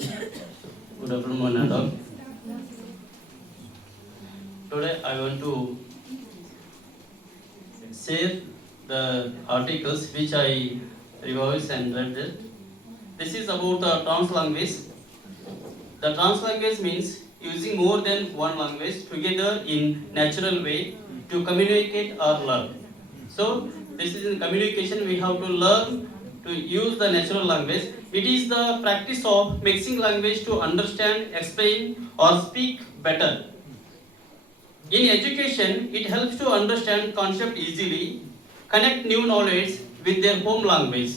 Good afternoon, and all. Today I want to share the articles which I revised and read it. This is about the trans language. The trans language means using more than one language together in natural way to communicate or learn. So this is in communication we have to learn to use the natural language. It is the practice of mixing language to understand, explain or speak better. In education, it helps to understand concept easily, connect new knowledge with their home language.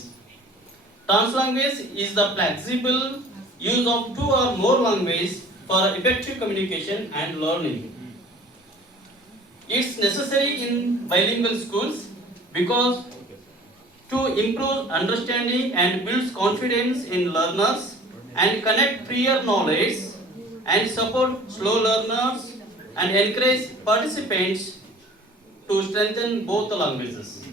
Trans language is the flexible use of two or more languages for effective communication and learning. It's necessary in bilingual schools because to improve understanding and builds confidence in learners and connect prior knowledge and support slow learners and encourage participants to strengthen both the languages.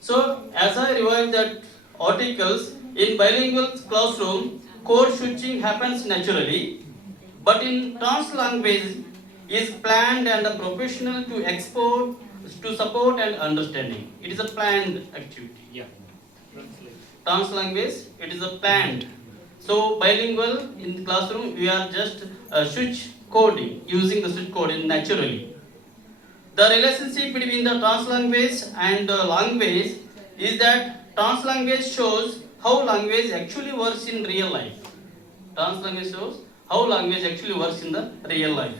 So, as I revise that articles, in bilingual classroom, code switching happens naturally, but in trans language is planned and a professional to export, to support and understanding. It is a planned activity. Yeah. Translate. Trans language, it is a planned. So bilingual in the classroom, we are just switch coding, using the switch coding naturally. The relationship between the trans language and the language is that trans language shows how language actually works in real life. Trans language shows how language actually works in the real life.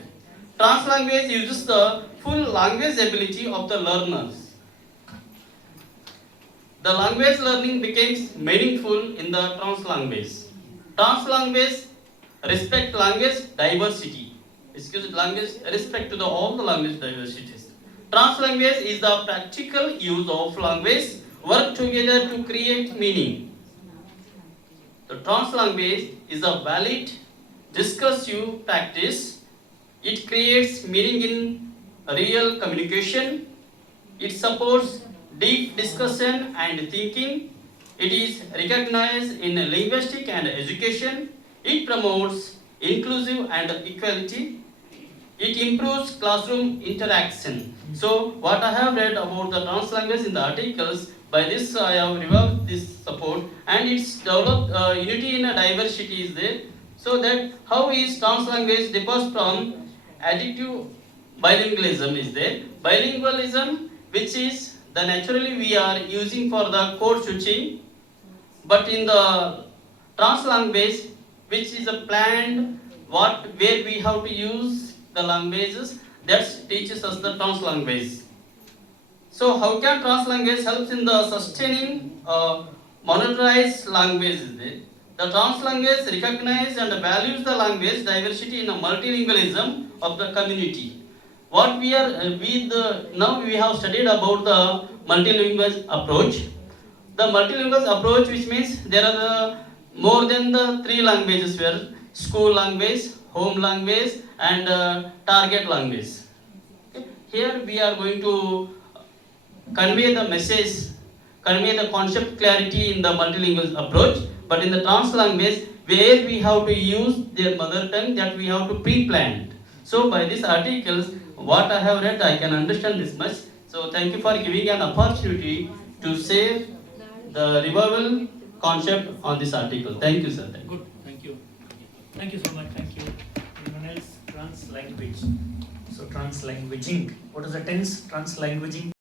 Trans language uses the full language ability of the learners. The language learning becomes meaningful in the trans language. Trans language respect language diversity. Language respect to all the language diversities. Trans language is the practical use of language work together to create meaning. The trans language is a valid discursive practice. It creates meaning in real communication. It supports deep discussion and thinking. It is recognized in linguistic and education. It promotes inclusive and equality. It improves classroom interaction. So, what I have read about the trans language in the articles, by this I have revolved this support, and it's developed unity in a diversity is there. So that how is trans language differs from adjective bilingualism is there. Bilingualism, which is the naturally we are using for the code switching, but in the trans language, which is a planned where we have to use the languages, that teaches us the trans language. So how can trans language helps in the sustaining monitorized language is there? The trans language recognizes and values the language diversity in a multilingualism of the community. What we are now we have studied about the multilingual approach. The multilingual approach, which means there are more than the three languages where school language, home language, and target language. Okay. Here we are going to convey the message, convey the concept clarity in the multilingual approach, but in the trans language, where we have to use their mother tongue, that we have to pre-plan. So by these articles, what I have read, I can understand this much. So thank you for giving an opportunity to share the revival concept on this article. Thank you, sir. Thank you. Good. Thank you. Thank you so much. Thank you. Anyone else? Trans language. So trans languaging. What is the tense? Trans languaging.